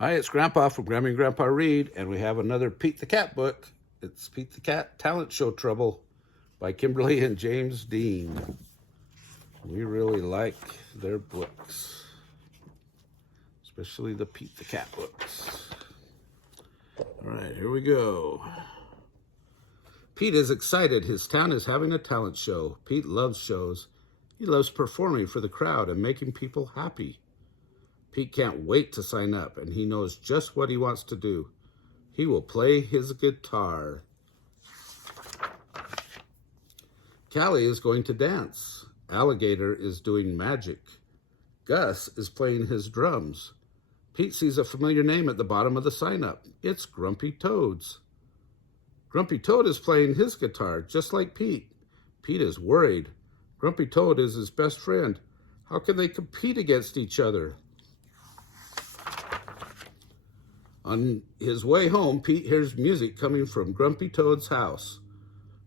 Hi, it's Grandpa from Grammy and Grandpa Read, and we have another Pete the Cat book. It's Pete the Cat Talent Show Trouble by Kimberly and James Dean. We really like their books, especially the Pete the Cat books. All right, here we go. Pete is excited. His town is having a talent show. Pete loves shows. He loves performing for the crowd and making people happy. Pete can't wait to sign up, and he knows just what he wants to do. He will play his guitar. Callie is going to dance. Alligator is doing magic. Gus is playing his drums. Pete sees a familiar name at the bottom of the sign-up. It's Grumpy Toads. Grumpy Toad is playing his guitar, just like Pete. Pete is worried. Grumpy Toad is his best friend. How can they compete against each other? On his way home, Pete hears music coming from Grumpy Toad's house.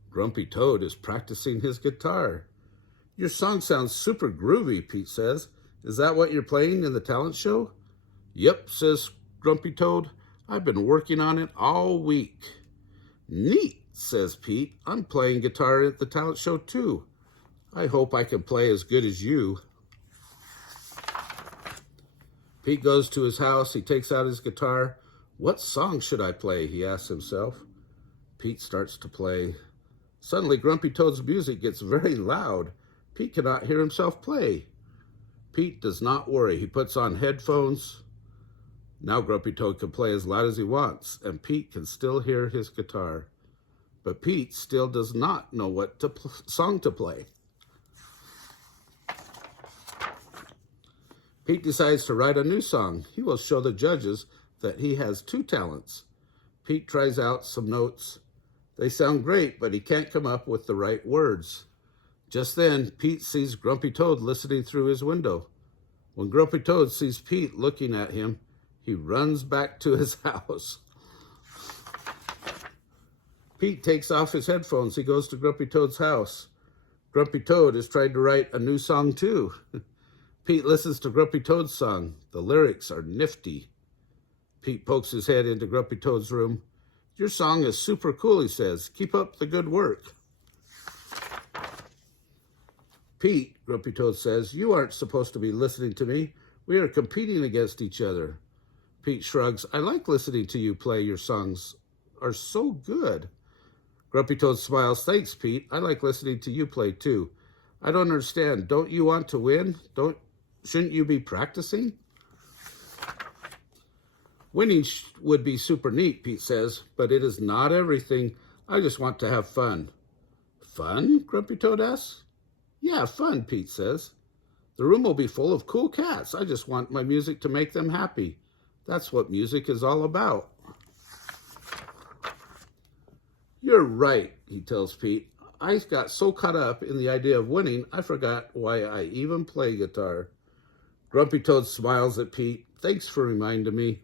Grumpy Toad is practicing his guitar. Your song sounds super groovy, Pete says. Is that what you're playing in the talent show? Yep, says Grumpy Toad. I've been working on it all week. Neat, says Pete. I'm playing guitar at the talent show too. I hope I can play as good as you. Pete goes to his house. He takes out his guitar. What song should I play? He asks himself. Pete starts to play. Suddenly, Grumpy Toad's music gets very loud. Pete cannot hear himself play. Pete does not worry. He puts on headphones. Now Grumpy Toad can play as loud as he wants, and Pete can still hear his guitar. But Pete still does not know what song to play. Pete decides to write a new song. He will show the judges that he has two talents. Pete tries out some notes. They sound great, but he can't come up with the right words. Just then, Pete sees Grumpy Toad listening through his window. When Grumpy Toad sees Pete looking at him, he runs back to his house. Pete takes off his headphones. He goes to Grumpy Toad's house. Grumpy Toad is trying to write a new song too. Pete listens to Grumpy Toad's song. The lyrics are nifty. Pete pokes his head into Grumpy Toad's room. Your song is super cool, he says. Keep up the good work. Pete, Grumpy Toad says, you aren't supposed to be listening to me. We are competing against each other. Pete shrugs. I like listening to you play. Your songs are so good. Grumpy Toad smiles. Thanks, Pete. I like listening to you play too. I don't understand. Don't you want to win? Shouldn't you be practicing? Winning would be super neat, Pete says, but it is not everything. I just want to have fun. Fun? Grumpy Toad asks. Yeah, fun, Pete says. The room will be full of cool cats. I just want my music to make them happy. That's what music is all about. You're right, he tells Pete. I got so caught up in the idea of winning, I forgot why I even play guitar. Grumpy Toad smiles at Pete. Thanks for reminding me.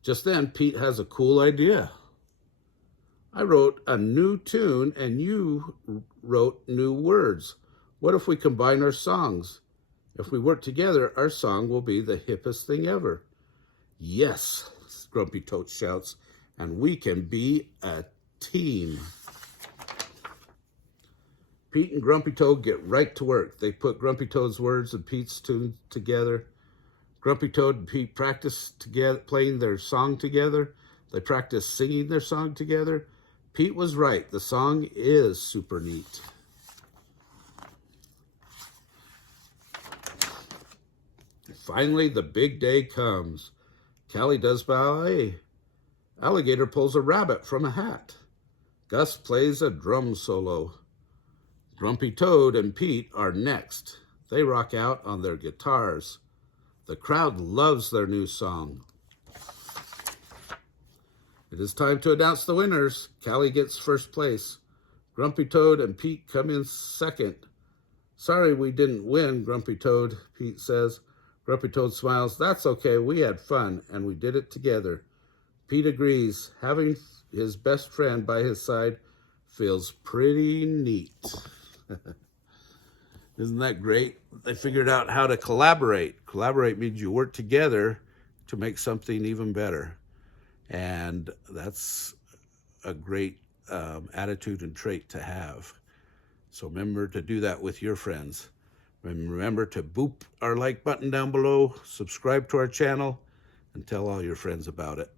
Just then, Pete has a cool idea. I wrote a new tune and you wrote new words. What if we combine our songs? If we work together, our song will be the hippest thing ever. Yes, Grumpy Toad shouts, and we can be a team. Pete and Grumpy Toad get right to work. They put Grumpy Toad's words and Pete's tune together. Grumpy Toad and Pete practice together, playing their song together. They practice singing their song together. Pete was right. The song is super neat. Finally, the big day comes. Callie does ballet. Alligator pulls a rabbit from a hat. Gus plays a drum solo. Grumpy Toad and Pete are next. They rock out on their guitars. The crowd loves their new song. It is time to announce the winners. Callie gets first place. Grumpy Toad and Pete come in second. Sorry we didn't win, Grumpy Toad, Pete says. Grumpy Toad smiles. That's okay, we had fun, and we did it together. Pete agrees. Having his best friend by his side feels pretty neat. Isn't that great? They figured out how to collaborate. Collaborate means you work together to make something even better. And that's a great attitude and trait to have. So remember to do that with your friends. And remember to boop our like button down below, subscribe to our channel, and tell all your friends about it.